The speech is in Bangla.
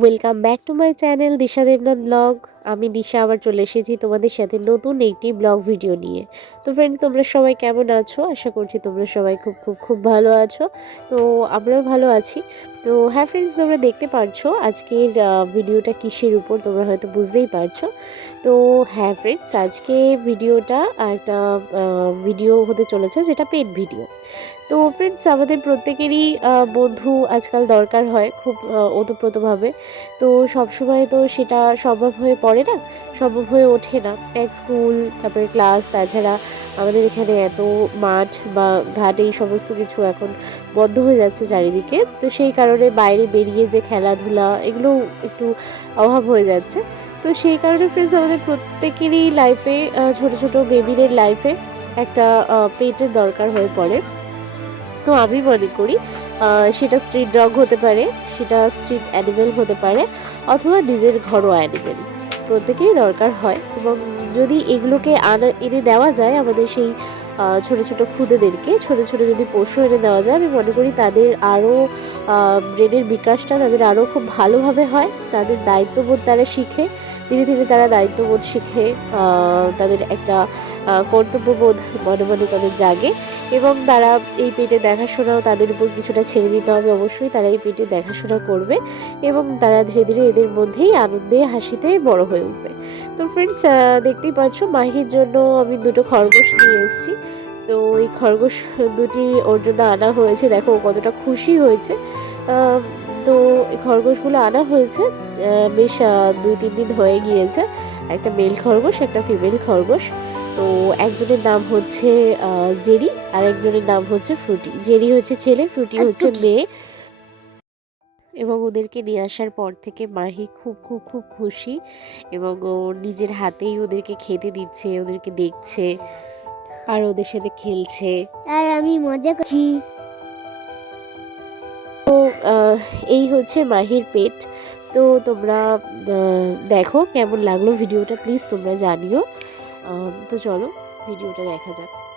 Welcome back to my channel Disha Debnath vlog আমি দিশা আবার চলে এসেছি তোমাদের সাথে নতুন একটি ব্লগ ভিডিও নিয়ে। তো ফ্রেন্ড তোমরা সবাই কেমন আছো? আশা করছি তোমরা সবাই খুব খুব খুব ভালো আছো। তো আমরাও ভালো আছি। তো হ্যাঁ ফ্রেন্ডস তোমরা দেখতে পারছ আজকের ভিডিওটা কিসের উপর তোমরা হয়তো বুঝতেই পারছ। তো হ্যাঁ ফ্রেন্ডস আজকে ভিডিওটা একটা ভিডিও হতে চলেছে, যেটা পেট ভিডিও তো ফ্রেন্ডস আমাদের প্রত্যেকেরই বন্ধু আজকাল দরকার হয় খুব ওতপ্রোতভাবে। তো সবসময় তো সেটা সম্ভব হয়ে পড়ে না, সম্ভব হয়ে ওঠে না। এক স্কুল তারপরে ক্লাস তাছাড়া আমাদের এখানে এত মাঠ বা ঘাট, এই সমস্ত কিছু এখন বন্ধ হয়ে যাচ্ছে চারিদিকে। তো সেই কারণে বাইরে বেরিয়ে যে খেলাধুলা, এগুলো একটু অভাব হয়ে যাচ্ছে। তো সেই কারণে ফ্রেন্ডস আমাদের প্রত্যেকেরই লাইফে ছোট ছোট বেবিদের লাইফে একটা পেটের দরকার হয়ে পড়ে। তো আমি মনে করি সেটা স্ট্রিট ডগ হতে পারে, সেটা স্ট্রিট অ্যানিমেল হতে পারে, অথবা নিজের ঘরোয়া অ্যানিমেল প্রত্যেকেরই দরকার হয় এবং যদি এগুলোকে আনা, এনে দেওয়া যায় আমাদের সেই ছোট ছোট খুদেদেরকে, ছোট ছোট যদি পশু এনে দেওয়া যায়, আমি মনে করি তাদের আরও ব্রেনের বিকাশটা তাদের আরও খুব ভালোভাবে হয়, তাদের দায়িত্ববোধ তারা শিখে, ধীরে ধীরে তারা দায়িত্ববোধ শিখে তাদের একটা কর্তব্যবোধ মনে মনে তাদের জাগে। এবং তারা এই পেটে দেখাশোনাও তাদের উপর কিছুটা ছেড়ে দিতে হবে। অবশ্যই তারা এই পেটে দেখাশোনা করবে এবং তারা ধীরে ধীরে এদের মধ্যেই আনন্দে, হাসিতে বড় হয়ে উঠবে। তো ফ্রেন্ডস দেখতেই পাচ্ছ মাহির জন্য আমি দুটো খরগোশ নিয়ে এসেছি। তো এই খরগোশ দুটি ওর জন্য আনা হয়েছে। দেখো, ও কতটা খুশি হয়েছে। তো এই খরগোশগুলো আনা হয়েছে। বেশ দুই তিন দিন হয়ে গিয়েছে। একটা মেল খরগোশ, একটা ফিমেল খরগোশ। তো একজনের নাম হচ্ছে আহ, জেরি আর একজনের নাম হচ্ছে ফ্রুটি। জেরি হচ্ছে ছেলে ফ্রুটি হচ্ছে মেয়ে। এবং ওদেরকে নিয়ে আসার পর থেকে মাহি খুব খুব খুব খুশি এবং ও নিজের হাতেই ওদেরকে খেতে দিচ্ছে ওদেরকে দেখছে আর ওদের সাথে খেলছে। আর আমি মজা করছি আহ, এই হচ্ছে মাহির পেট। তো তোমরা দেখো কেমন লাগল ভিডিওটা প্লিজ তোমরা জানিও। তো চলো ভিডিওটা দেখা যাক।